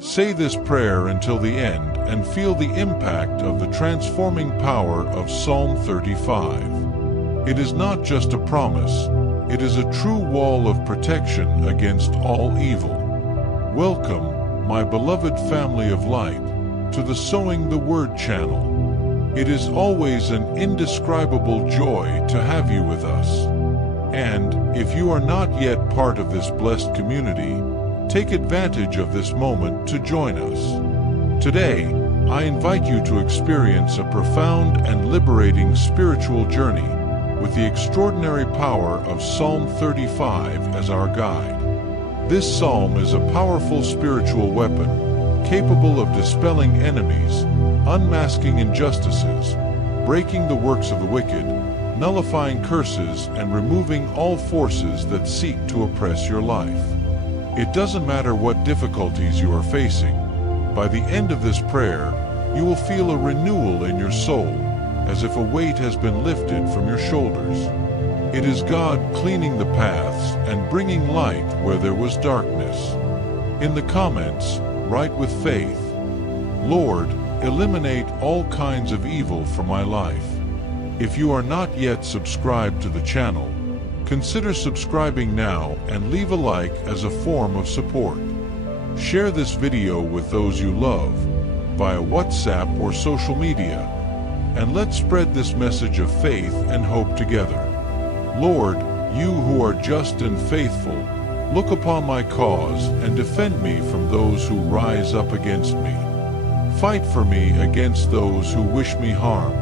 Say this prayer until the end and feel the impact of the transforming power of Psalm 35. It is not just a promise, it is a true wall of protection against all evil. Welcome, my beloved family of light, to the Sowing the Word channel. It is always an indescribable joy to have you with us. And, if you are not yet part of this blessed community, take advantage of this moment to join us. Today, I invite you to experience a profound and liberating spiritual journey with the extraordinary power of Psalm 35 as our guide. This psalm is a powerful spiritual weapon, capable of dispelling enemies, unmasking injustices, breaking the works of the wicked, nullifying curses, and removing all forces that seek to oppress your life. It doesn't matter what difficulties you are facing. By the end of this prayer, you will feel a renewal in your soul, as if a weight has been lifted from your shoulders. It is God cleaning the paths and bringing light where there was darkness. In the comments, write with faith, "Lord, eliminate all kinds of evil from my life." If you are not yet subscribed to the channel, consider subscribing now and leave a like as a form of support. Share this video with those you love via WhatsApp or social media, and let's spread this message of faith and hope together. Lord, you who are just and faithful, look upon my cause and defend me from those who rise up against me. Fight for me against those who wish me harm.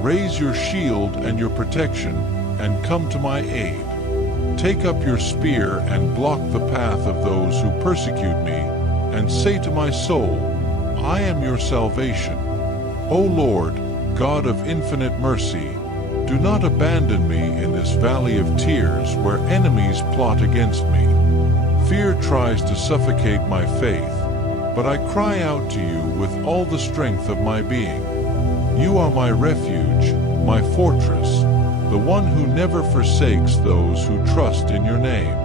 Raise your shield and your protection and come to my aid. Take up your spear and block the path of those who persecute me, and say to my soul, I am your salvation. O Lord, God of infinite mercy, do not abandon me in this valley of tears where enemies plot against me. Fear tries to suffocate my faith, but I cry out to you with all the strength of my being. You are my refuge, my fortress, the one who never forsakes those who trust in your name.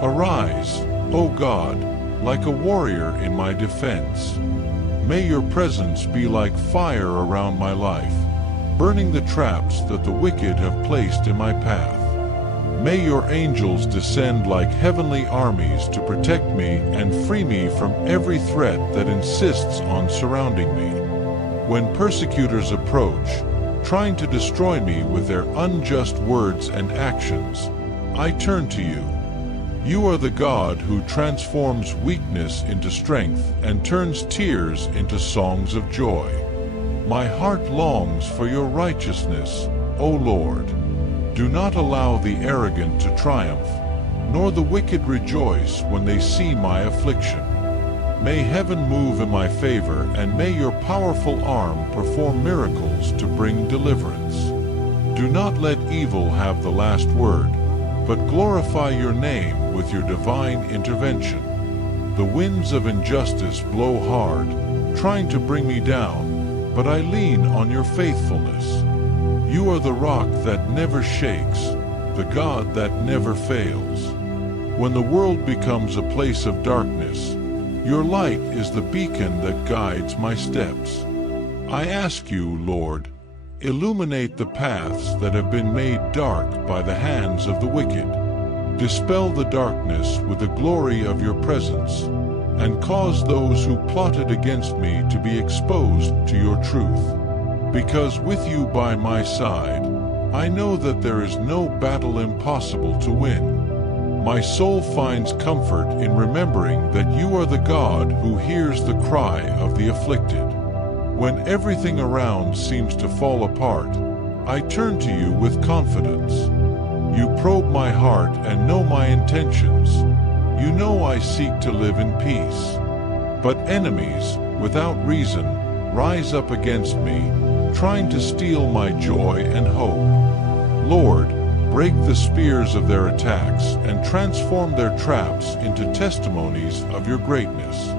Arise, O God, like a warrior in my defense. May your presence be like fire around my life, burning the traps that the wicked have placed in my path. May your angels descend like heavenly armies to protect me and free me from every threat that insists on surrounding me. When persecutors approach, trying to destroy me with their unjust words and actions, I turn to you. You are the God who transforms weakness into strength and turns tears into songs of joy. My heart longs for your righteousness, O Lord. Do not allow the arrogant to triumph, nor the wicked rejoice when they see my affliction. May heaven move in my favor, and may your powerful arm perform miracles to bring deliverance. Do not let evil have the last word, but glorify your name with your divine intervention. The winds of injustice blow hard, trying to bring me down, but I lean on your faithfulness. You are the rock that never shakes, the God that never fails. When the world becomes a place of darkness, your light is the beacon that guides my steps. I ask you, Lord, illuminate the paths that have been made dark by the hands of the wicked. Dispel the darkness with the glory of your presence, and cause those who plotted against me to be exposed to your truth. Because with you by my side, I know that there is no battle impossible to win. My soul finds comfort in remembering that you are the God who hears the cry of the afflicted. When everything around seems to fall apart, I turn to you with confidence. You probe my heart and know my intentions. You know I seek to live in peace. But enemies, without reason, rise up against me, trying to steal my joy and hope. Lord, break the spears of their attacks and transform their traps into testimonies of your greatness.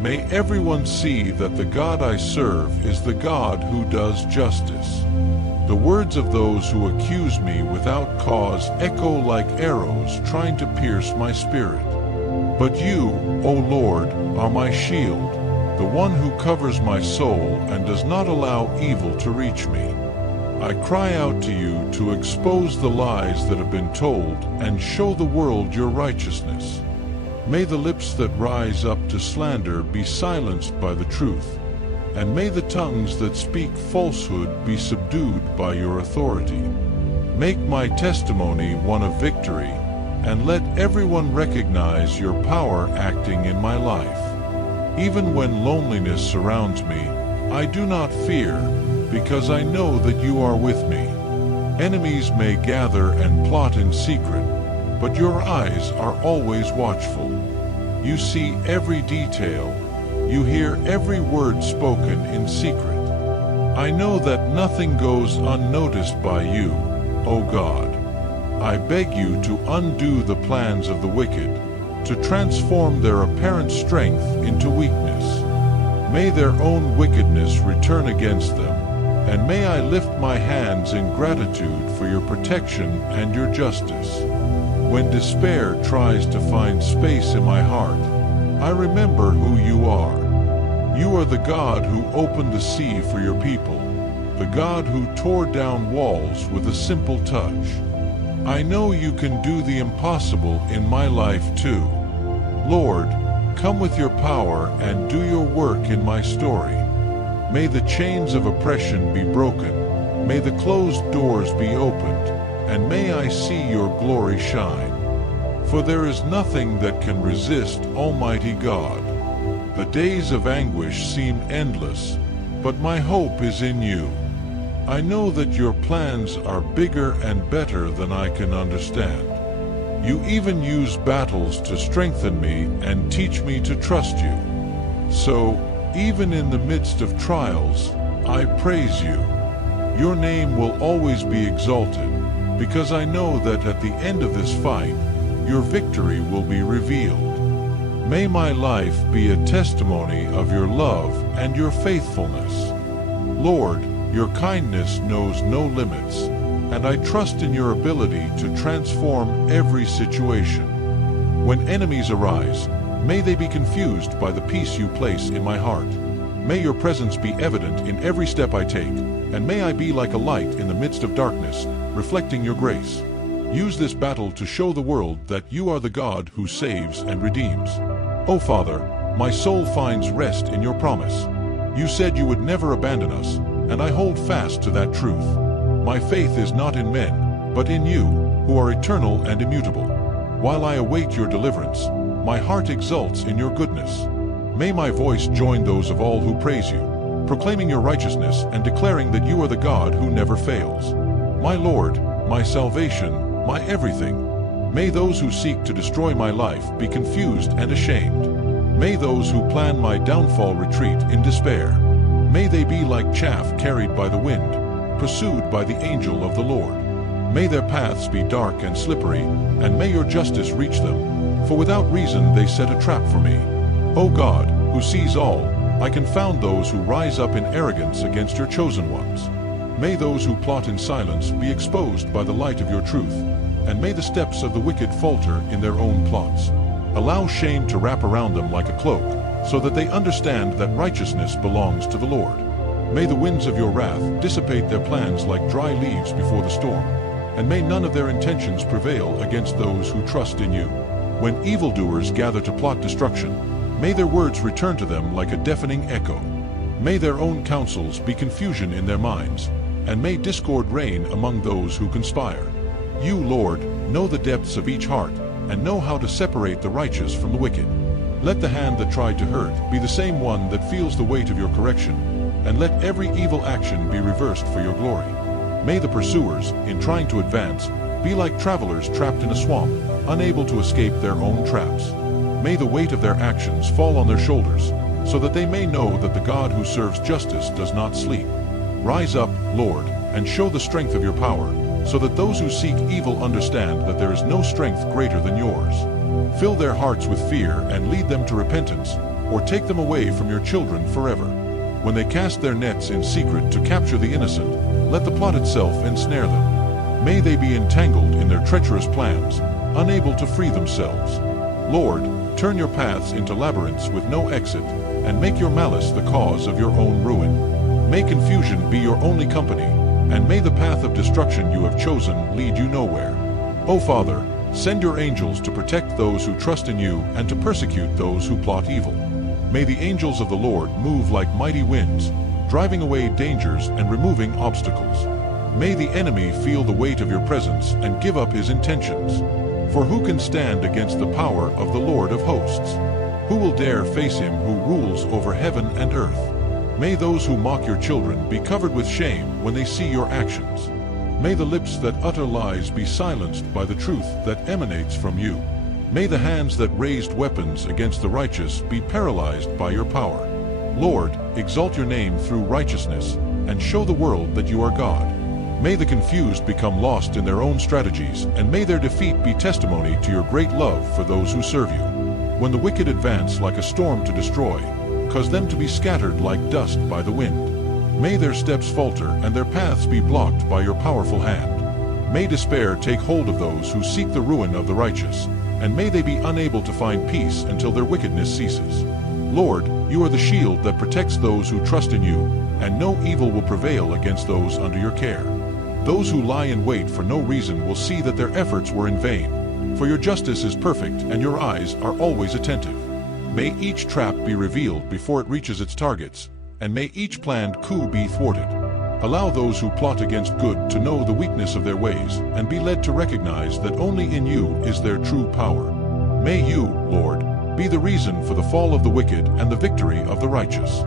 May everyone see that the God I serve is the God who does justice. The words of those who accuse me without cause echo like arrows trying to pierce my spirit. But you, O Lord, are my shield, the one who covers my soul and does not allow evil to reach me. I cry out to you to expose the lies that have been told and show the world your righteousness. May the lips that rise up to slander be silenced by the truth, and may the tongues that speak falsehood be subdued by your authority. Make my testimony one of victory, and let everyone recognize your power acting in my life. Even when loneliness surrounds me, I do not fear, because I know that you are with me. Enemies may gather and plot in secret, but your eyes are always watchful. You see every detail. You hear every word spoken in secret. I know that nothing goes unnoticed by you, O God. I beg you to undo the plans of the wicked, to transform their apparent strength into weakness. May their own wickedness return against them, and may I lift my hands in gratitude for your protection and your justice. When despair tries to find space in my heart, I remember who you are. You are the God who opened the sea for your people, the God who tore down walls with a simple touch. I know you can do the impossible in my life too. Lord, come with your power and do your work in my story. May the chains of oppression be broken, may the closed doors be opened, and may I see your glory shine. For there is nothing that can resist Almighty God. The days of anguish seem endless, but my hope is in you. I know that your plans are bigger and better than I can understand. You even use battles to strengthen me and teach me to trust you. So, even in the midst of trials, I praise you. Your name will always be exalted, because I know that at the end of this fight, your victory will be revealed. May my life be a testimony of your love and your faithfulness. Lord, your kindness knows no limits, and I trust in your ability to transform every situation. When enemies arise, may they be confused by the peace you place in my heart. May your presence be evident in every step I take, and may I be like a light in the midst of darkness, reflecting your grace. Use this battle to show the world that you are the God who saves and redeems. O Father, my soul finds rest in your promise. You said you would never abandon us, and I hold fast to that truth. My faith is not in men, but in you, who are eternal and immutable. While I await your deliverance, my heart exults in your goodness. May my voice join those of all who praise you, proclaiming your righteousness and declaring that you are the God who never fails. My Lord, my salvation, my everything. May those who seek to destroy my life be confused and ashamed. May those who plan my downfall retreat in despair. May they be like chaff carried by the wind, pursued by the angel of the Lord. May their paths be dark and slippery, and may your justice reach them, for without reason they set a trap for me. O God, who sees all, I confound those who rise up in arrogance against your chosen ones. May those who plot in silence be exposed by the light of your truth, and may the steps of the wicked falter in their own plots. Allow shame to wrap around them like a cloak, so that they understand that righteousness belongs to the Lord. May the winds of your wrath dissipate their plans like dry leaves before the storm, and may none of their intentions prevail against those who trust in you. When evildoers gather to plot destruction, may their words return to them like a deafening echo. May their own counsels be confusion in their minds, and may discord reign among those who conspire. You, Lord, know the depths of each heart, and know how to separate the righteous from the wicked. Let the hand that tried to hurt be the same one that feels the weight of your correction, and let every evil action be reversed for your glory. May the pursuers, in trying to advance, be like travelers trapped in a swamp, unable to escape their own traps. May the weight of their actions fall on their shoulders, so that they may know that the God who serves justice does not sleep. Rise up, Lord, and show the strength of your power, so that those who seek evil understand that there is no strength greater than yours. Fill their hearts with fear and lead them to repentance, or take them away from your children forever. When they cast their nets in secret to capture the innocent, let the plot itself ensnare them. May they be entangled in their treacherous plans, unable to free themselves. Lord, turn your paths into labyrinths with no exit, and make your malice the cause of your own ruin. May confusion be your only company, and may the path of destruction you have chosen lead you nowhere. O Father, send your angels to protect those who trust in you and to persecute those who plot evil. May the angels of the Lord move like mighty winds, driving away dangers and removing obstacles. May the enemy feel the weight of your presence and give up his intentions. For who can stand against the power of the Lord of hosts? Who will dare face him who rules over heaven and earth? May those who mock your children be covered with shame when they see your actions. May the lips that utter lies be silenced by the truth that emanates from you. May the hands that raised weapons against the righteous be paralyzed by your power. Lord, exalt your name through righteousness, and show the world that you are God. May the confused become lost in their own strategies, and may their defeat be testimony to your great love for those who serve you. When the wicked advance like a storm to destroy, cause them to be scattered like dust by the wind. May their steps falter and their paths be blocked by your powerful hand. May despair take hold of those who seek the ruin of the righteous, and may they be unable to find peace until their wickedness ceases. Lord, you are the shield that protects those who trust in you, and no evil will prevail against those under your care. Those who lie in wait for no reason will see that their efforts were in vain. For your justice is perfect, and your eyes are always attentive. May each trap be revealed before it reaches its targets, and may each planned coup be thwarted. Allow those who plot against good to know the weakness of their ways, and be led to recognize that only in you is their true power. May you, Lord, be the reason for the fall of the wicked and the victory of the righteous.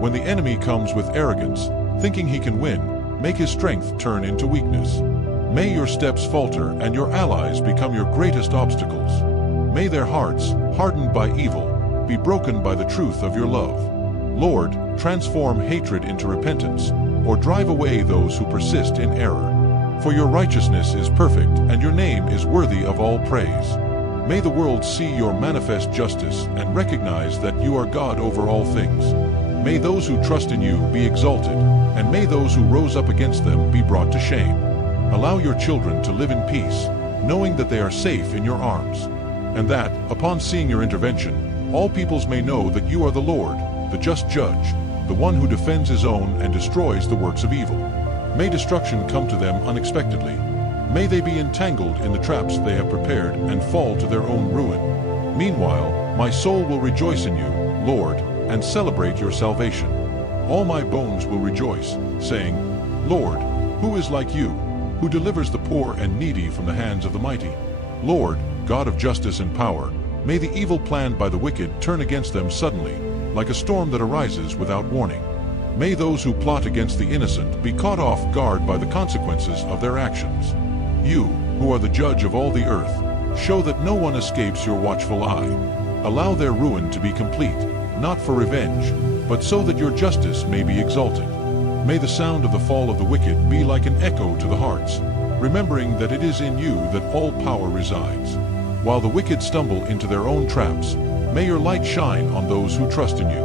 When the enemy comes with arrogance, thinking he can win, make his strength turn into weakness. May your steps falter and your allies become your greatest obstacles. May their hearts, hardened by evil, be broken by the truth of your love. Lord, transform hatred into repentance, or drive away those who persist in error. For your righteousness is perfect, and your name is worthy of all praise. May the world see your manifest justice and recognize that you are God over all things. May those who trust in you be exalted, and may those who rose up against them be brought to shame. Allow your children to live in peace, knowing that they are safe in your arms, and that, upon seeing your intervention, all peoples may know that you are the Lord, the just judge, the one who defends his own and destroys the works of evil. May destruction come to them unexpectedly. May they be entangled in the traps they have prepared and fall to their own ruin. Meanwhile, my soul will rejoice in you, Lord, and celebrate your salvation. All my bones will rejoice, saying, Lord, who is like you, who delivers the poor and needy from the hands of the mighty? Lord, God of justice and power, may the evil planned by the wicked turn against them suddenly, like a storm that arises without warning. May those who plot against the innocent be caught off guard by the consequences of their actions. You, who are the judge of all the earth, show that no one escapes your watchful eye. Allow their ruin to be complete, not for revenge, but so that your justice may be exalted. May the sound of the fall of the wicked be like an echo to the hearts, remembering that it is in you that all power resides. While the wicked stumble into their own traps, may your light shine on those who trust in you.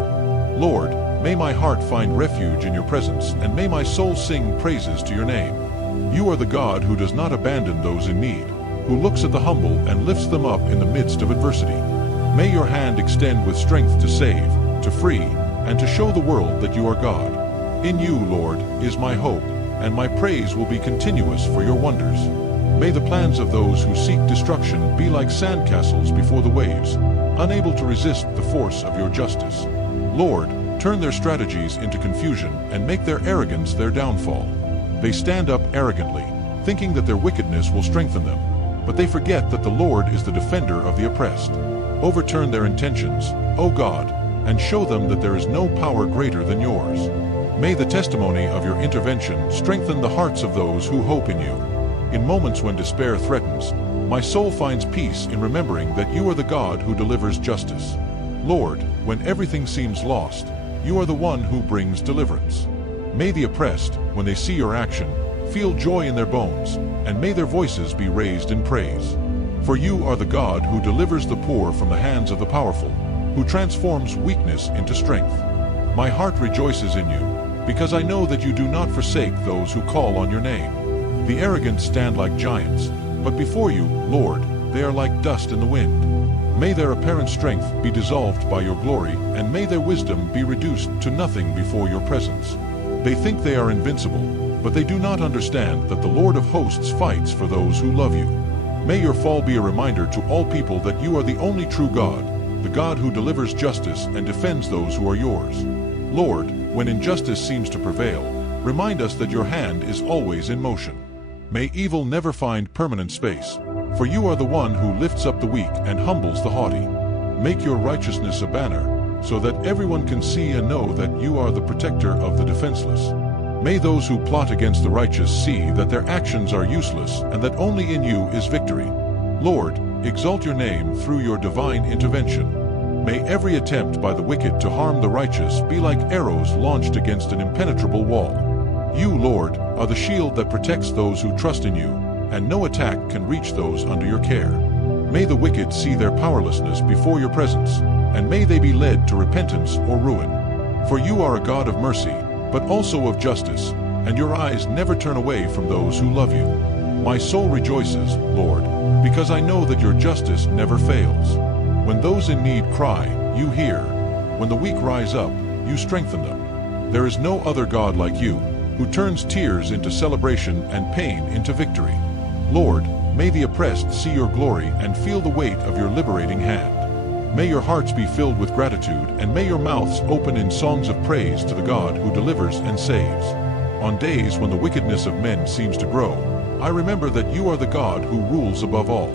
Lord, may my heart find refuge in your presence, and may my soul sing praises to your name. You are the God who does not abandon those in need, who looks at the humble and lifts them up in the midst of adversity. May your hand extend with strength to save, to free, and to show the world that you are God. In you, Lord, is my hope, and my praise will be continuous for your wonders. May the plans of those who seek destruction be like sandcastles before the waves, unable to resist the force of your justice. Lord, turn their strategies into confusion and make their arrogance their downfall. They stand up arrogantly, thinking that their wickedness will strengthen them, but they forget that the Lord is the defender of the oppressed. Overturn their intentions, O God, and show them that there is no power greater than yours. May the testimony of your intervention strengthen the hearts of those who hope in you. In moments when despair threatens, my soul finds peace in remembering that you are the God who delivers justice. Lord, when everything seems lost, you are the one who brings deliverance. May the oppressed, when they see your action, feel joy in their bones, and may their voices be raised in praise. For you are the God who delivers the poor from the hands of the powerful, who transforms weakness into strength. My heart rejoices in you, because I know that you do not forsake those who call on your name. The arrogant stand like giants, but before you, Lord, they are like dust in the wind. May their apparent strength be dissolved by your glory, and may their wisdom be reduced to nothing before your presence. They think they are invincible, but they do not understand that the Lord of hosts fights for those who love you. May your fall be a reminder to all people that you are the only true God, the God who delivers justice and defends those who are yours. Lord, when injustice seems to prevail, remind us that your hand is always in motion. May evil never find permanent space, for you are the one who lifts up the weak and humbles the haughty. Make your righteousness a banner, so that everyone can see and know that you are the protector of the defenseless. May those who plot against the righteous see that their actions are useless and that only in you is victory. Lord, exalt your name through your divine intervention. May every attempt by the wicked to harm the righteous be like arrows launched against an impenetrable wall. You, Lord, are the shield that protects those who trust in you, and no attack can reach those under your care. May the wicked see their powerlessness before your presence, and may they be led to repentance or ruin. For you are a God of mercy, but also of justice, and your eyes never turn away from those who love you. My soul rejoices, Lord, because I know that your justice never fails. When those in need cry, you hear. When the weak rise up, you strengthen them. There is no other God like you, who turns tears into celebration and pain into victory. Lord, may the oppressed see your glory and feel the weight of your liberating hand. May your hearts be filled with gratitude, and may your mouths open in songs of praise to the God who delivers and saves. On days when the wickedness of men seems to grow, I remember that you are the God who rules above all.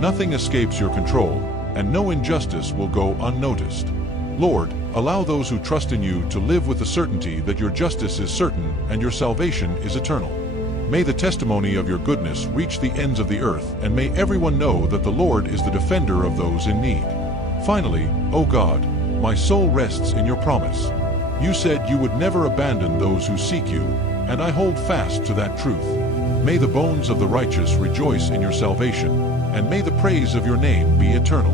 Nothing escapes your control, and no injustice will go unnoticed. Lord, allow those who trust in you to live with the certainty that your justice is certain and your salvation is eternal. May the testimony of your goodness reach the ends of the earth, and may everyone know that the Lord is the defender of those in need. Finally, O God, my soul rests in your promise. You said you would never abandon those who seek you, and I hold fast to that truth. May the bones of the righteous rejoice in your salvation, and may the praise of your name be eternal.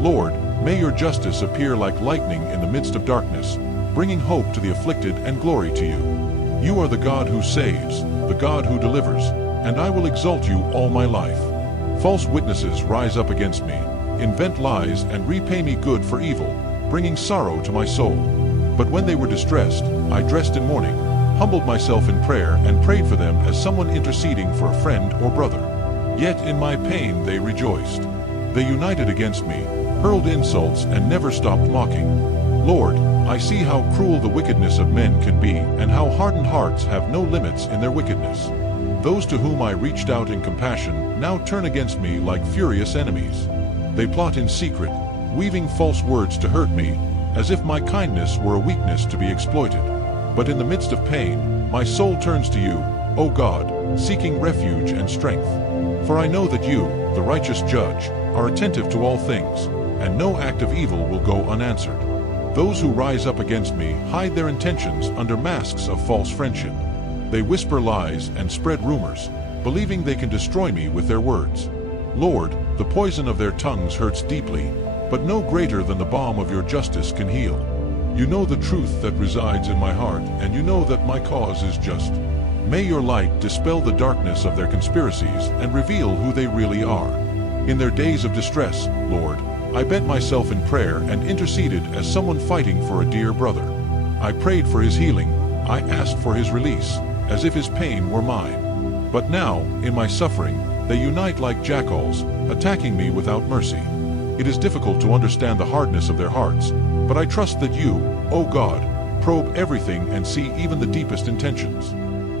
Lord, may your justice appear like lightning in the midst of darkness, bringing hope to the afflicted and glory to you. You are the God who saves, the God who delivers, and I will exalt you all my life. False witnesses rise up against me, invent lies, and repay me good for evil, bringing sorrow to my soul. But when they were distressed, I dressed in mourning, humbled myself in prayer, and prayed for them as someone interceding for a friend or brother. Yet in my pain they rejoiced. They united against me, hurled insults, and never stopped mocking. Lord, I see how cruel the wickedness of men can be, and how hardened hearts have no limits in their wickedness. Those to whom I reached out in compassion now turn against me like furious enemies. They plot in secret, weaving false words to hurt me, as if my kindness were a weakness to be exploited. But in the midst of pain, my soul turns to you, O God, seeking refuge and strength. For I know that you, the righteous judge, are attentive to all things, and no act of evil will go unanswered. Those who rise up against me hide their intentions under masks of false friendship. They whisper lies and spread rumors, believing they can destroy me with their words. Lord, the poison of their tongues hurts deeply, but no greater than the balm of your justice can heal. You know the truth that resides in my heart, and you know that my cause is just. May your light dispel the darkness of their conspiracies and reveal who they really are. In their days of distress, Lord, I bent myself in prayer and interceded as someone fighting for a dear brother. I prayed for his healing, I asked for his release, as if his pain were mine. But now, in my suffering, they unite like jackals, attacking me without mercy. It is difficult to understand the hardness of their hearts, but I trust that you, O God, probe everything and see even the deepest intentions.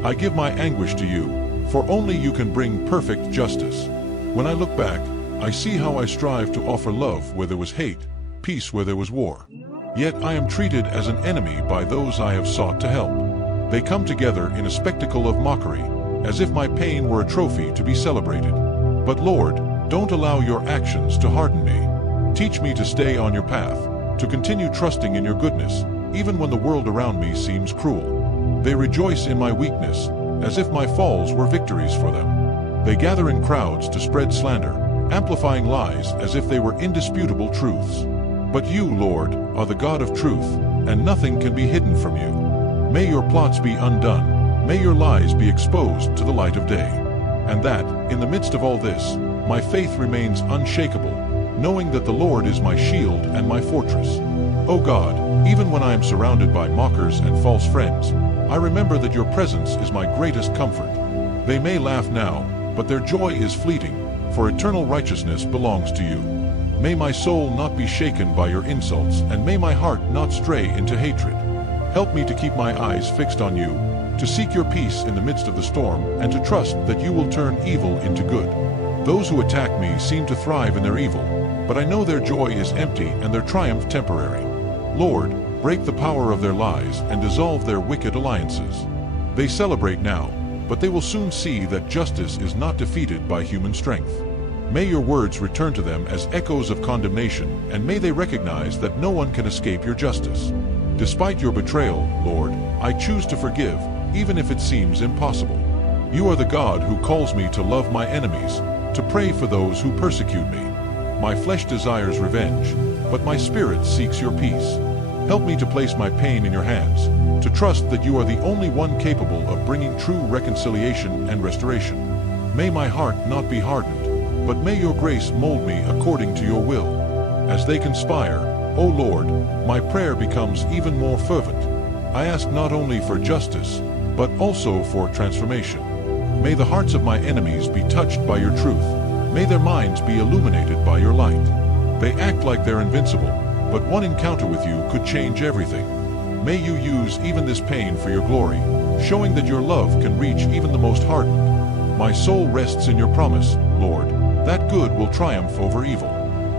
I give my anguish to you, for only you can bring perfect justice. When I look back, I see how I strive to offer love where there was hate, peace where there was war. Yet I am treated as an enemy by those I have sought to help. They come together in a spectacle of mockery, as if my pain were a trophy to be celebrated. But Lord, don't allow your actions to harden me. Teach me to stay on your path, to continue trusting in your goodness, even when the world around me seems cruel. They rejoice in my weakness, as if my falls were victories for them. They gather in crowds to spread slander, amplifying lies as if they were indisputable truths. But you, Lord, are the God of truth, and nothing can be hidden from you. May your plots be undone, may your lies be exposed to the light of day. And that, in the midst of all this, my faith remains unshakable, knowing that the Lord is my shield and my fortress. O God, even when I am surrounded by mockers and false friends, I remember that your presence is my greatest comfort. They may laugh now, but their joy is fleeting, for eternal righteousness belongs to you. May my soul not be shaken by your insults, and may my heart not stray into hatred. Help me to keep my eyes fixed on you, to seek your peace in the midst of the storm, and to trust that you will turn evil into good. Those who attack me seem to thrive in their evil, but I know their joy is empty and their triumph temporary. Lord, break the power of their lies and dissolve their wicked alliances. They celebrate now, but they will soon see that justice is not defeated by human strength. May your words return to them as echoes of condemnation, and may they recognize that no one can escape your justice. Despite your betrayal, Lord, I choose to forgive, even if it seems impossible. You are the God who calls me to love my enemies, to pray for those who persecute me. My flesh desires revenge, but my spirit seeks your peace. Help me to place my pain in your hands, to trust that you are the only one capable of bringing true reconciliation and restoration. May my heart not be hardened, but may your grace mold me according to your will. As they conspire, O Lord, my prayer becomes even more fervent. I ask not only for justice, but also for transformation. May the hearts of my enemies be touched by your truth. May their minds be illuminated by your light. They act like they're invincible, but one encounter with you could change everything. May you use even this pain for your glory, showing that your love can reach even the most hardened. My soul rests in your promise, Lord, that good will triumph over evil.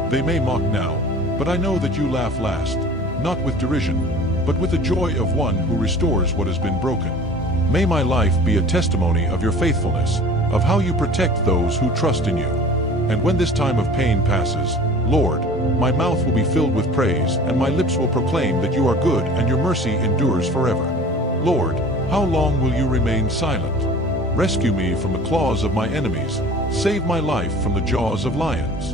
They may mock now, but I know that you laugh last, not with derision, but with the joy of one who restores what has been broken. May my life be a testimony of your faithfulness, of how you protect those who trust in you. And when this time of pain passes, Lord, my mouth will be filled with praise, and my lips will proclaim that you are good and your mercy endures forever. Lord, how long will you remain silent? Rescue me from the claws of my enemies. Save my life from the jaws of lions.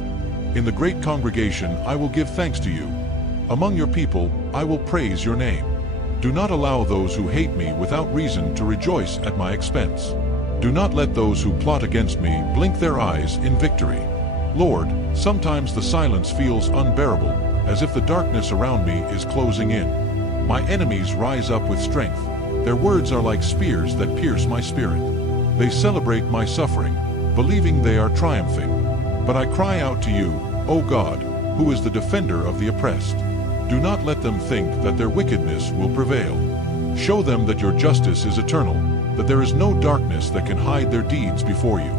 In the great congregation I will give thanks to you. Among your people I will praise your name. Do not allow those who hate me without reason to rejoice at my expense. Do not let those who plot against me blink their eyes in victory. Lord, sometimes the silence feels unbearable, as if the darkness around me is closing in. My enemies rise up with strength. Their words are like spears that pierce my spirit. They celebrate my suffering, believing they are triumphing. But I cry out to you, O God, who is the defender of the oppressed. Do not let them think that their wickedness will prevail. Show them that your justice is eternal, that there is no darkness that can hide their deeds before you.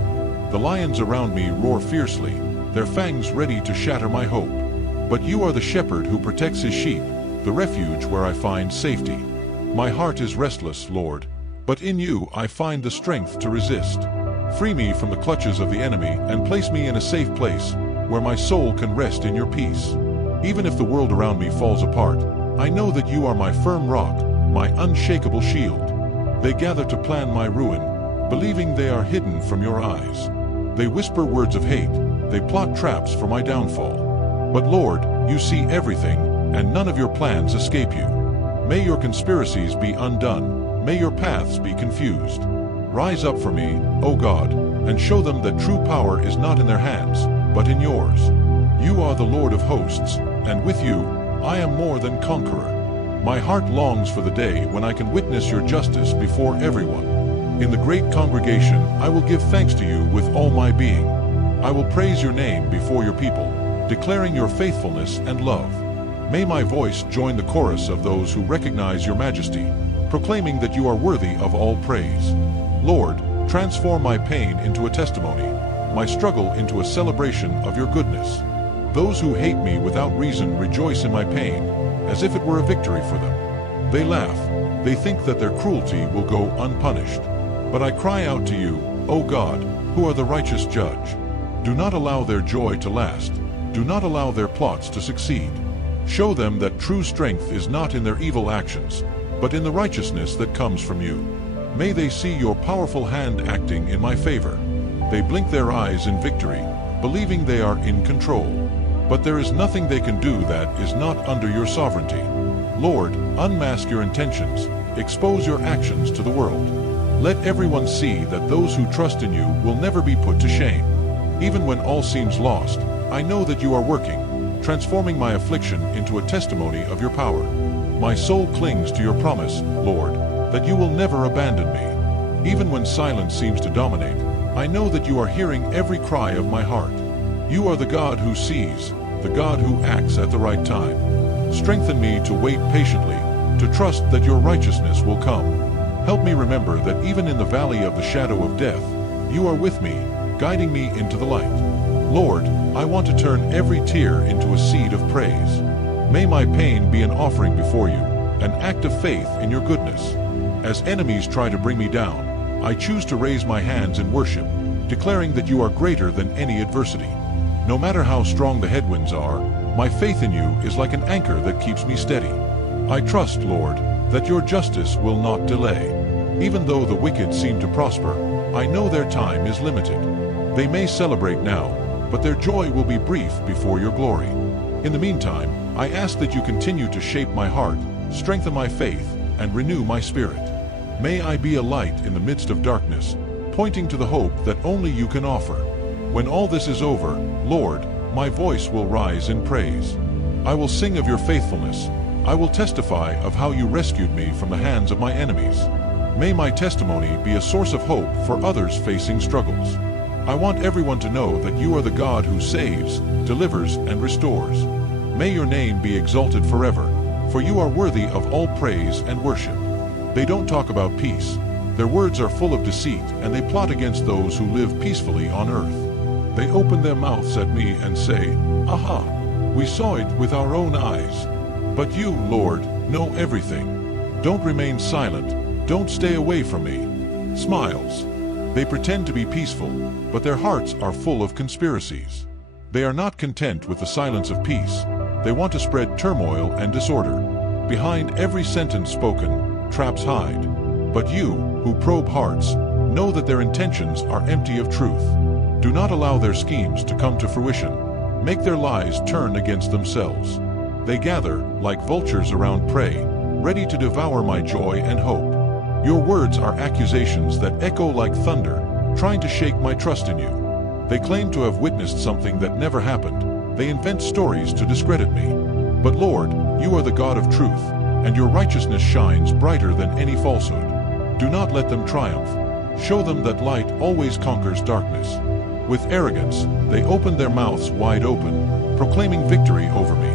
The lions around me roar fiercely, their fangs ready to shatter my hope. But you are the shepherd who protects his sheep, the refuge where I find safety. My heart is restless, Lord, but in you I find the strength to resist. Free me from the clutches of the enemy and place me in a safe place, where my soul can rest in your peace. Even if the world around me falls apart, I know that you are my firm rock, my unshakable shield. They gather to plan my ruin, believing they are hidden from your eyes. They whisper words of hate, they plot traps for my downfall. But Lord, you see everything, and none of your plans escape you. May your conspiracies be undone, may your paths be confused. Rise up for me, O God, and show them that true power is not in their hands, but in yours. You are the Lord of hosts, and with you, I am more than conqueror. My heart longs for the day when I can witness your justice before everyone. In the great congregation, I will give thanks to you with all my being. I will praise your name before your people, declaring your faithfulness and love. May my voice join the chorus of those who recognize your majesty, proclaiming that you are worthy of all praise. Lord, transform my pain into a testimony, my struggle into a celebration of your goodness. Those who hate me without reason rejoice in my pain, as if it were a victory for them. They laugh, they think that their cruelty will go unpunished. But I cry out to you, O God, who are the righteous judge. Do not allow their joy to last. Do not allow their plots to succeed. Show them that true strength is not in their evil actions, but in the righteousness that comes from you. May they see your powerful hand acting in my favor. They blink their eyes in victory, believing they are in control. But there is nothing they can do that is not under your sovereignty. Lord, unmask your intentions, expose your actions to the world. Let everyone see that those who trust in you will never be put to shame. Even when all seems lost, I know that you are working, transforming my affliction into a testimony of your power. My soul clings to your promise, Lord, that you will never abandon me. Even when silence seems to dominate, I know that you are hearing every cry of my heart. You are the God who sees, the God who acts at the right time. Strengthen me to wait patiently, to trust that your righteousness will come. Help me remember that even in the valley of the shadow of death, you are with me, guiding me into the light. Lord, I want to turn every tear into a seed of praise. May my pain be an offering before you, an act of faith in your goodness. As enemies try to bring me down, I choose to raise my hands in worship, declaring that you are greater than any adversity. No matter how strong the headwinds are, my faith in you is like an anchor that keeps me steady. I trust, Lord, that your justice will not delay. Even though the wicked seem to prosper, I know their time is limited. They may celebrate now, but their joy will be brief before your glory. In the meantime, I ask that you continue to shape my heart, strengthen my faith, and renew my spirit. May I be a light in the midst of darkness, pointing to the hope that only you can offer. When all this is over, Lord, my voice will rise in praise. I will sing of your faithfulness. I will testify of how you rescued me from the hands of my enemies. May my testimony be a source of hope for others facing struggles. I want everyone to know that you are the God who saves, delivers, and restores. May your name be exalted forever, for you are worthy of all praise and worship. They don't talk about peace. Their words are full of deceit, and they plot against those who live peacefully on earth. They open their mouths at me and say, "Aha! We saw it with our own eyes." But you, Lord, know everything. Don't remain silent. Don't stay away from me. Smiles. They pretend to be peaceful, but their hearts are full of conspiracies. They are not content with the silence of peace. They want to spread turmoil and disorder. Behind every sentence spoken, traps hide. But you, who probe hearts, know that their intentions are empty of truth. Do not allow their schemes to come to fruition. Make their lies turn against themselves. They gather, like vultures around prey, ready to devour my joy and hope. Your words are accusations that echo like thunder, trying to shake my trust in you. They claim to have witnessed something that never happened. They invent stories to discredit me. But Lord, you are the God of truth, and your righteousness shines brighter than any falsehood. Do not let them triumph. Show them that light always conquers darkness. With arrogance, they open their mouths wide open, proclaiming victory over me.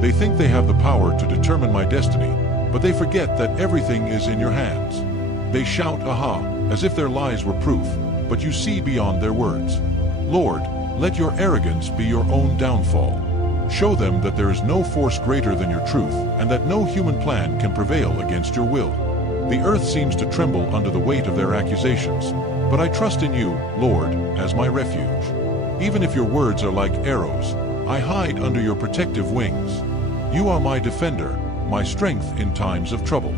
They think they have the power to determine my destiny, but they forget that everything is in your hands. They shout, "Aha," as if their lies were proof, but you see beyond their words. Lord, let your arrogance be your own downfall. Show them that there is no force greater than your truth, and that no human plan can prevail against your will. The earth seems to tremble under the weight of their accusations, but I trust in you, Lord, as my refuge. Even if your words are like arrows, I hide under your protective wings. You are my defender, my strength in times of trouble.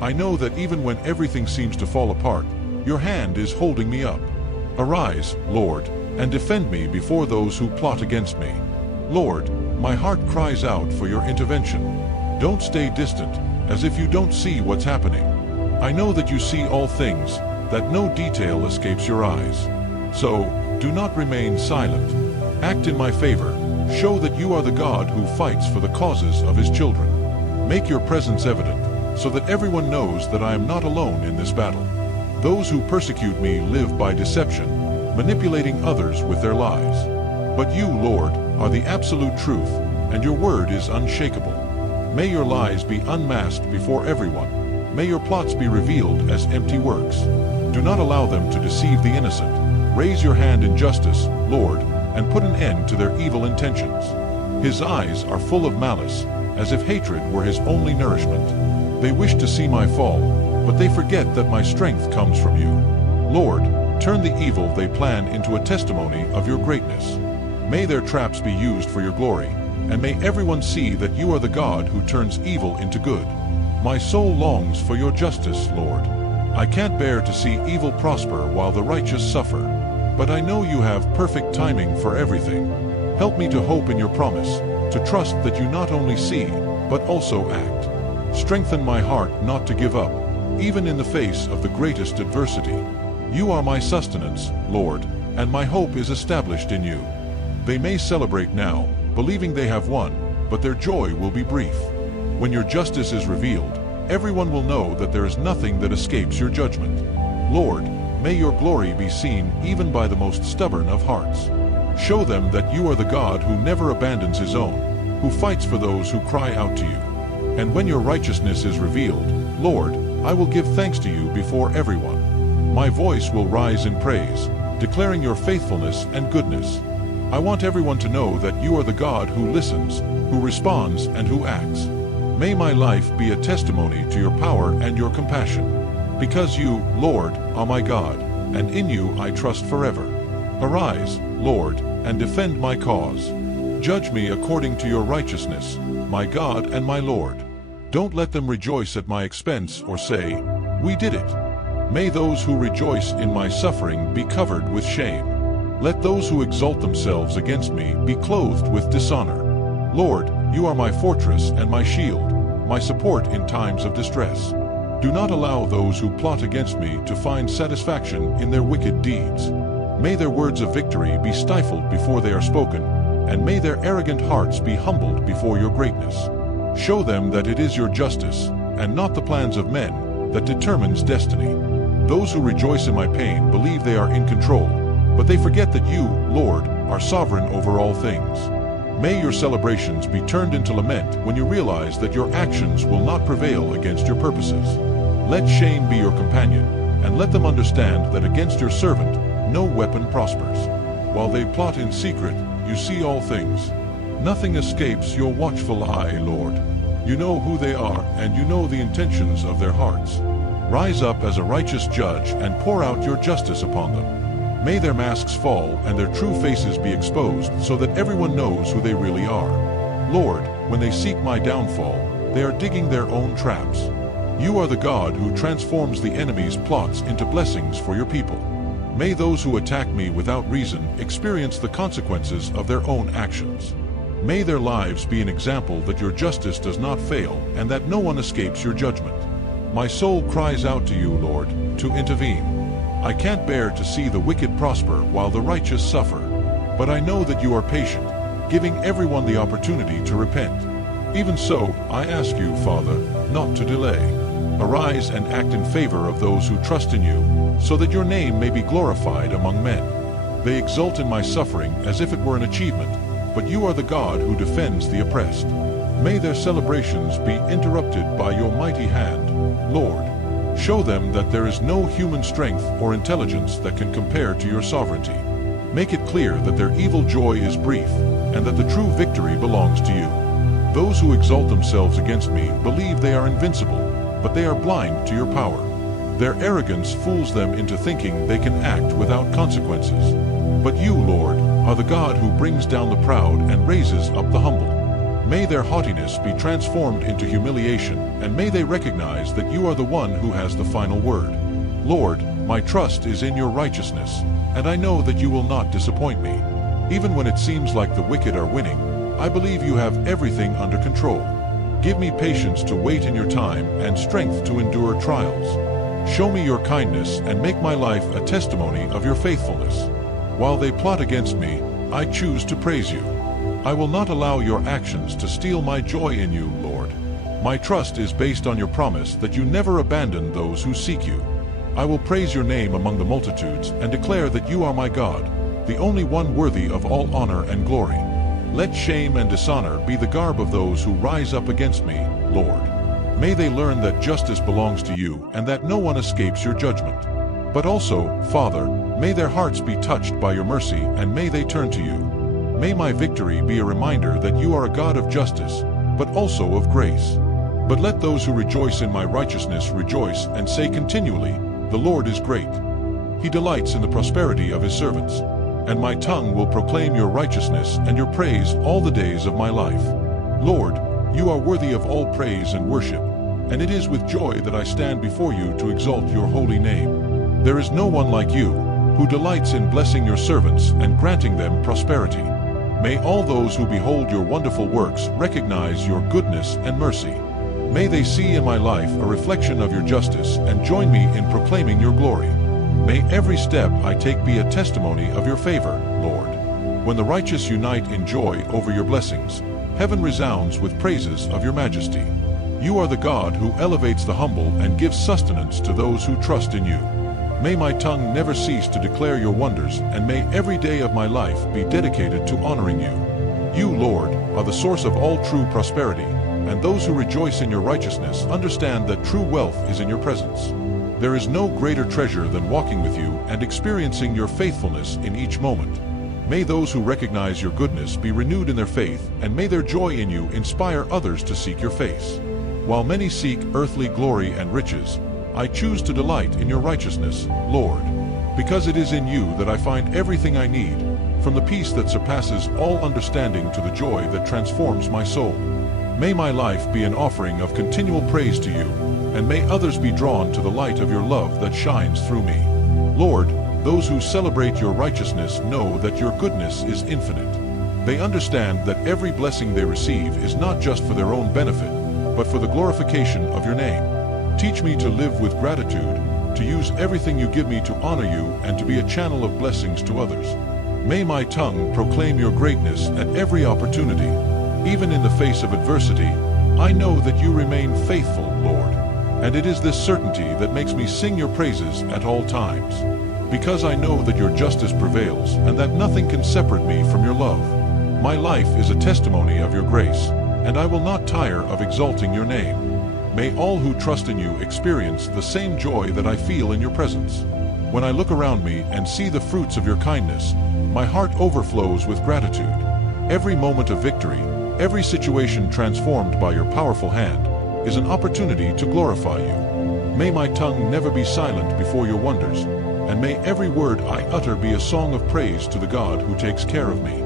I know that even when everything seems to fall apart, your hand is holding me up. Arise, Lord, and defend me before those who plot against me. Lord, my heart cries out for your intervention. Don't stay distant, as if you don't see what's happening. I know that you see all things, that no detail escapes your eyes. So, do not remain silent. Act in my favor. Show that you are the God who fights for the causes of his children. Make your presence evident, so that everyone knows that I am not alone in this battle. Those who persecute me live by deception, manipulating others with their lies. But you, Lord, are the absolute truth, and your word is unshakable. May your lies be unmasked before everyone. May your plots be revealed as empty works. Do not allow them to deceive the innocent. Raise your hand in justice, Lord, and put an end to their evil intentions. His eyes are full of malice, as if hatred were his only nourishment. They wish to see my fall, but they forget that my strength comes from you. Lord, turn the evil they plan into a testimony of your greatness. May their traps be used for your glory, and may everyone see that you are the God who turns evil into good. My soul longs for your justice, Lord. I can't bear to see evil prosper while the righteous suffer. But I know you have perfect timing for everything. Help me to hope in your promise, to trust that you not only see, but also act. Strengthen my heart not to give up, even in the face of the greatest adversity. You are my sustenance, Lord, and my hope is established in you. They may celebrate now, believing they have won, but their joy will be brief. When your justice is revealed, everyone will know that there is nothing that escapes your judgment. Lord, may your glory be seen even by the most stubborn of hearts. Show them that you are the God who never abandons his own, who fights for those who cry out to you. And when your righteousness is revealed, Lord, I will give thanks to you before everyone. My voice will rise in praise, declaring your faithfulness and goodness. I want everyone to know that you are the God who listens, who responds, and who acts. May my life be a testimony to your power and your compassion. Because you, Lord, are my God, and in you I trust forever. Arise, Lord, and defend my cause. Judge me according to your righteousness, my God and my Lord. Don't let them rejoice at my expense or say, "We did it." May those who rejoice in my suffering be covered with shame. Let those who exalt themselves against me be clothed with dishonor. Lord, you are my fortress and my shield, my support in times of distress. Do not allow those who plot against me to find satisfaction in their wicked deeds. May their words of victory be stifled before they are spoken, and may their arrogant hearts be humbled before your greatness. Show them that it is your justice, and not the plans of men, that determines destiny. Those who rejoice in my pain believe they are in control, but they forget that you, Lord, are sovereign over all things. May your celebrations be turned into lament when you realize that your actions will not prevail against your purposes. Let shame be your companion, and let them understand that against your servant no weapon prospers. While they plot in secret, you see all things. Nothing escapes your watchful eye, Lord. You know who they are, and you know the intentions of their hearts. Rise up as a righteous judge and pour out your justice upon them. May their masks fall and their true faces be exposed so that everyone knows who they really are. Lord, when they seek my downfall, they are digging their own traps. You are the God who transforms the enemy's plots into blessings for your people. May those who attack me without reason experience the consequences of their own actions. May their lives be an example that your justice does not fail and that no one escapes your judgment. My soul cries out to you, Lord, to intervene. I can't bear to see the wicked prosper while the righteous suffer. But I know that you are patient, giving everyone the opportunity to repent. Even so, I ask you, Father, not to delay. Arise and act in favor of those who trust in you, so that your name may be glorified among men. They exult in my suffering as if it were an achievement, but you are the God who defends the oppressed. May their celebrations be interrupted by your mighty hand, Lord. Show them that there is no human strength or intelligence that can compare to your sovereignty. Make it clear that their evil joy is brief, and that the true victory belongs to you. Those who exalt themselves against me believe they are invincible, but they are blind to your power. Their arrogance fools them into thinking they can act without consequences. But you, Lord, are the God who brings down the proud and raises up the humble. May their haughtiness be transformed into humiliation, and may they recognize that you are the one who has the final word. Lord, my trust is in your righteousness, and I know that you will not disappoint me. Even when it seems like the wicked are winning, I believe you have everything under control. Give me patience to wait in your time and strength to endure trials. Show me your kindness and make my life a testimony of your faithfulness. While they plot against me, I choose to praise you. I will not allow your actions to steal my joy in you, Lord. My trust is based on your promise that you never abandon those who seek you. I will praise your name among the multitudes and declare that you are my God, the only one worthy of all honor and glory. Let shame and dishonor be the garb of those who rise up against me, Lord. May they learn that justice belongs to you and that no one escapes your judgment. But also, Father, may their hearts be touched by your mercy and may they turn to you. May my victory be a reminder that you are a God of justice, but also of grace. But let those who rejoice in my righteousness rejoice and say continually, "The Lord is great. He delights in the prosperity of his servants." And my tongue will proclaim your righteousness and your praise all the days of my life. Lord, you are worthy of all praise and worship, and it is with joy that I stand before you to exalt your holy name. There is no one like you, who delights in blessing your servants and granting them prosperity. May all those who behold your wonderful works recognize your goodness and mercy. May they see in my life a reflection of your justice and join me in proclaiming your glory. May every step I take be a testimony of your favor, Lord. When the righteous unite in joy over your blessings, heaven resounds with praises of your majesty. You are the God who elevates the humble and gives sustenance to those who trust in you. May my tongue never cease to declare your wonders, and may every day of my life be dedicated to honoring you. You, Lord, are the source of all true prosperity, and those who rejoice in your righteousness understand that true wealth is in your presence. There is no greater treasure than walking with you and experiencing your faithfulness in each moment. May those who recognize your goodness be renewed in their faith, and may their joy in you inspire others to seek your face. While many seek earthly glory and riches, I choose to delight in your righteousness, Lord. Because it is in you that I find everything I need, from the peace that surpasses all understanding to the joy that transforms my soul. May my life be an offering of continual praise to you, and may others be drawn to the light of your love that shines through me. Lord, those who celebrate your righteousness know that your goodness is infinite. They understand that every blessing they receive is not just for their own benefit, but for the glorification of your name. Teach me to live with gratitude, to use everything you give me to honor you and to be a channel of blessings to others. May my tongue proclaim your greatness at every opportunity. Even in the face of adversity, I know that you remain faithful, Lord. And it is this certainty that makes me sing your praises at all times. Because I know that your justice prevails and that nothing can separate me from your love. My life is a testimony of your grace, and I will not tire of exalting your name. May all who trust in you experience the same joy that I feel in your presence. When I look around me and see the fruits of your kindness, my heart overflows with gratitude. Every moment of victory, every situation transformed by your powerful hand, is an opportunity to glorify you. May my tongue never be silent before your wonders, and may every word I utter be a song of praise to the God who takes care of me.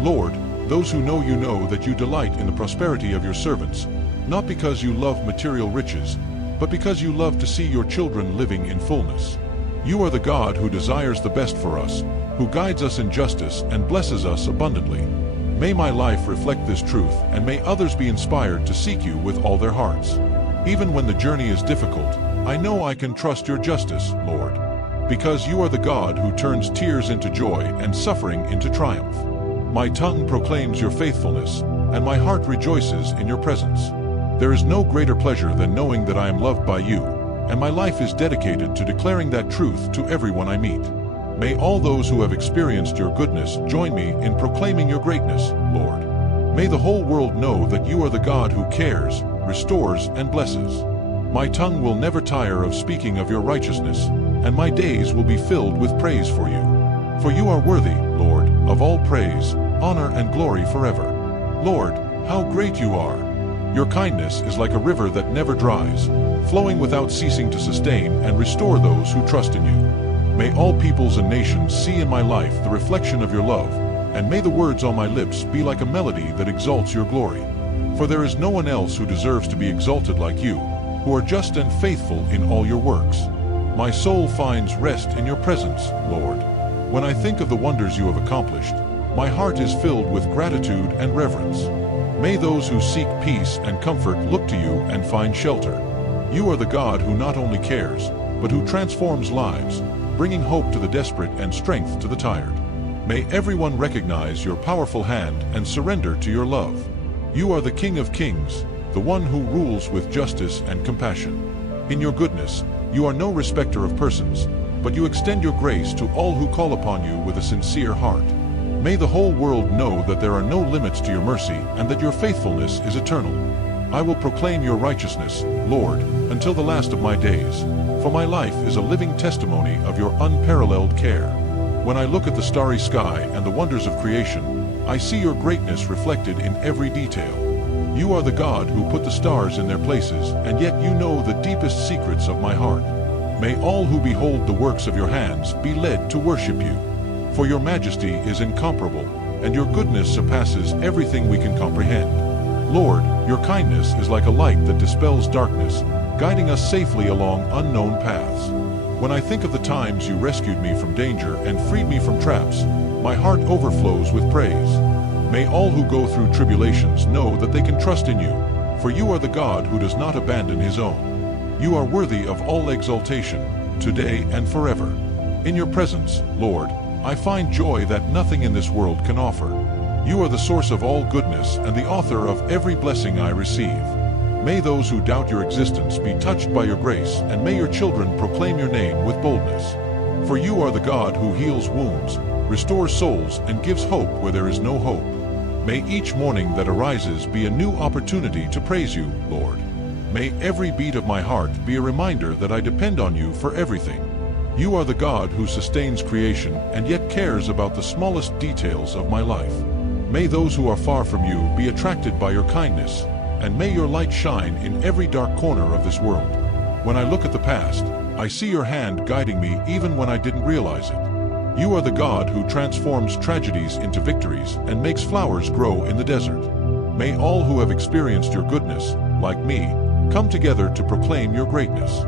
Lord, those who know you know that you delight in the prosperity of your servants, not because you love material riches, but because you love to see your children living in fullness. You are the God who desires the best for us, who guides us in justice and blesses us abundantly. May my life reflect this truth, and may others be inspired to seek you with all their hearts. Even when the journey is difficult, I know I can trust your justice, Lord. Because you are the God who turns tears into joy and suffering into triumph. My tongue proclaims your faithfulness, and my heart rejoices in your presence. There is no greater pleasure than knowing that I am loved by you, and my life is dedicated to declaring that truth to everyone I meet. May all those who have experienced your goodness join me in proclaiming your greatness, Lord. May the whole world know that you are the God who cares, restores, and blesses. My tongue will never tire of speaking of your righteousness, and my days will be filled with praise for you. For you are worthy, Lord, of all praise, honor, and glory forever. Lord, how great you are! Your kindness is like a river that never dries, flowing without ceasing to sustain and restore those who trust in you. May all peoples and nations see in my life the reflection of your love, and may the words on my lips be like a melody that exalts your glory. For there is no one else who deserves to be exalted like you, who are just and faithful in all your works. My soul finds rest in your presence, Lord. When I think of the wonders you have accomplished, my heart is filled with gratitude and reverence. May those who seek peace and comfort look to you and find shelter. You are the God who not only cares, but who transforms lives, bringing hope to the desperate and strength to the tired. May everyone recognize your powerful hand and surrender to your love. You are the King of Kings, the one who rules with justice and compassion. In your goodness, you are no respecter of persons, but you extend your grace to all who call upon you with a sincere heart. May the whole world know that there are no limits to your mercy and that your faithfulness is eternal. I will proclaim your righteousness, Lord, until the last of my days, for my life is a living testimony of your unparalleled care. When I look at the starry sky and the wonders of creation, I see your greatness reflected in every detail. You are the God who put the stars in their places, and yet you know the deepest secrets of my heart. May all who behold the works of your hands be led to worship you. For your majesty is incomparable, and your goodness surpasses everything we can comprehend. Lord, your kindness is like a light that dispels darkness, guiding us safely along unknown paths. When I think of the times you rescued me from danger and freed me from traps, my heart overflows with praise. May all who go through tribulations know that they can trust in you, for you are the God who does not abandon his own. You are worthy of all exaltation, today and forever. In your presence, Lord, I find joy that nothing in this world can offer. You are the source of all goodness and the author of every blessing I receive. May those who doubt your existence be touched by your grace, and may your children proclaim your name with boldness. For you are the God who heals wounds, restores souls, and gives hope where there is no hope. May each morning that arises be a new opportunity to praise you, Lord. May every beat of my heart be a reminder that I depend on you for everything. You are the God who sustains creation and yet cares about the smallest details of my life. May those who are far from you be attracted by your kindness, and may your light shine in every dark corner of this world. When I look at the past, I see your hand guiding me even when I didn't realize it. You are the God who transforms tragedies into victories and makes flowers grow in the desert. May all who have experienced your goodness, like me, come together to proclaim your greatness.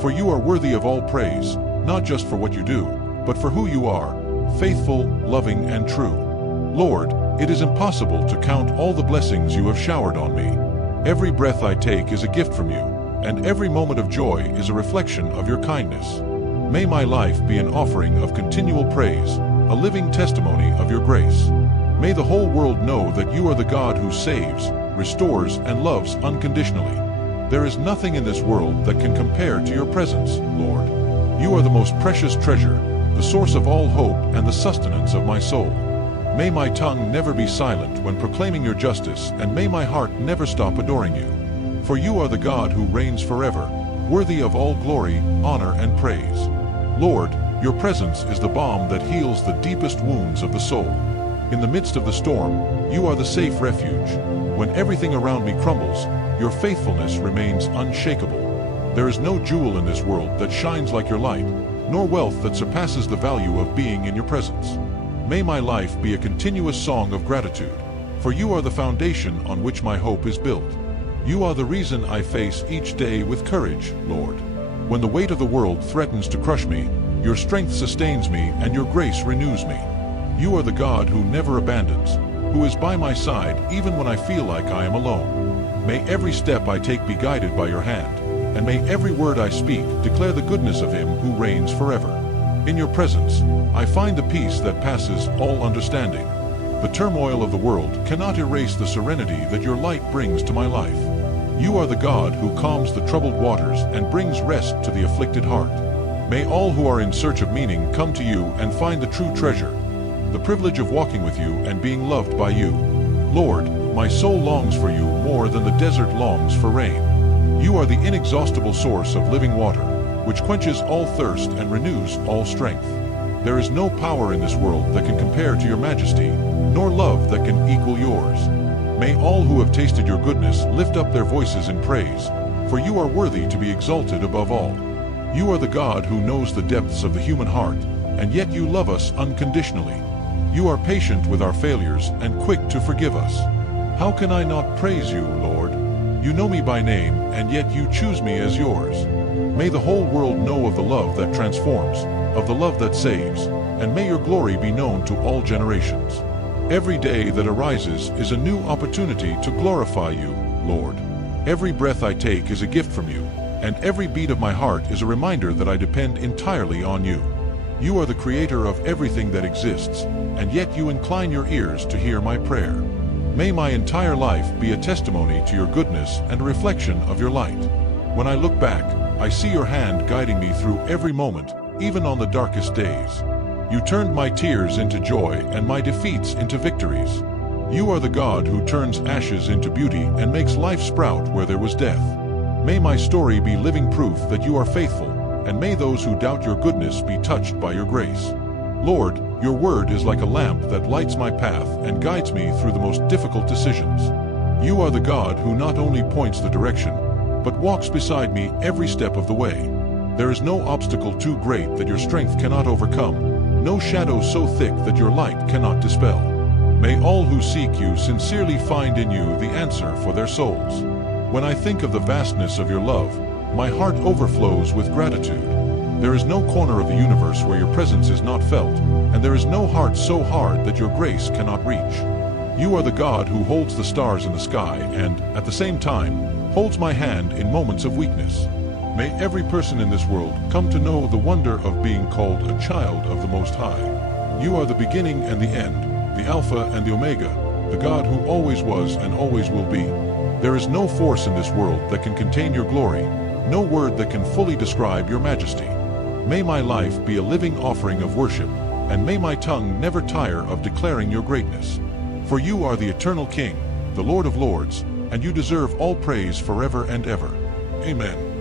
For you are worthy of all praise, not just for what you do, but for who you are, faithful, loving, and true. Lord, it is impossible to count all the blessings you have showered on me. Every breath I take is a gift from you, and every moment of joy is a reflection of your kindness. May my life be an offering of continual praise, a living testimony of your grace. May the whole world know that you are the God who saves, restores, and loves unconditionally. There is nothing in this world that can compare to your presence, Lord. You are the most precious treasure, the source of all hope and the sustenance of my soul. May my tongue never be silent when proclaiming your justice, and may my heart never stop adoring you. For you are the God who reigns forever, worthy of all glory, honor, and praise. Lord, your presence is the balm that heals the deepest wounds of the soul. In the midst of the storm, you are the safe refuge. When everything around me crumbles, your faithfulness remains unshakable. There is no jewel in this world that shines like your light, nor wealth that surpasses the value of being in your presence. May my life be a continuous song of gratitude, for you are the foundation on which my hope is built. You are the reason I face each day with courage, Lord. When the weight of the world threatens to crush me, your strength sustains me and your grace renews me. You are the God who never abandons, who is by my side even when I feel like I am alone. May every step I take be guided by your hand, and may every word I speak declare the goodness of him who reigns forever. In your presence, I find the peace that passes all understanding. The turmoil of the world cannot erase the serenity that your light brings to my life. You are the God who calms the troubled waters and brings rest to the afflicted heart. May all who are in search of meaning come to you and find the true treasure, the privilege of walking with you and being loved by you. Lord, my soul longs for you more than the desert longs for rain. You are the inexhaustible source of living water, which quenches all thirst and renews all strength. There is no power in this world that can compare to your majesty, nor love that can equal yours. May all who have tasted your goodness lift up their voices in praise, for you are worthy to be exalted above all. You are the God who knows the depths of the human heart, and yet you love us unconditionally. You are patient with our failures and quick to forgive us. How can I not praise you, Lord? You know me by name, and yet you choose me as yours. May the whole world know of the love that transforms, of the love that saves, and may your glory be known to all generations. Every day that arises is a new opportunity to glorify you, Lord. Every breath I take is a gift from you, and every beat of my heart is a reminder that I depend entirely on you. You are the creator of everything that exists, and yet you incline your ears to hear my prayer. May my entire life be a testimony to your goodness and a reflection of your light. When I look back, I see your hand guiding me through every moment, even on the darkest days. You turned my tears into joy and my defeats into victories. You are the God who turns ashes into beauty and makes life sprout where there was death. May my story be living proof that you are faithful, and may those who doubt your goodness be touched by your grace. Lord, your word is like a lamp that lights my path and guides me through the most difficult decisions. You are the God who not only points the direction, but walks beside me every step of the way. There is no obstacle too great that your strength cannot overcome, no shadow so thick that your light cannot dispel. May all who seek you sincerely find in you the answer for their souls. When I think of the vastness of your love, my heart overflows with gratitude. There is no corner of the universe where your presence is not felt, and there is no heart so hard that your grace cannot reach. You are the God who holds the stars in the sky and, at the same time, holds my hand in moments of weakness. May every person in this world come to know the wonder of being called a child of the Most High. You are the beginning and the end, the Alpha and the Omega, the God who always was and always will be. There is no force in this world that can contain your glory, no word that can fully describe your majesty. May my life be a living offering of worship, and may my tongue never tire of declaring your greatness. For you are the eternal King, the Lord of Lords, and you deserve all praise forever and ever. Amen.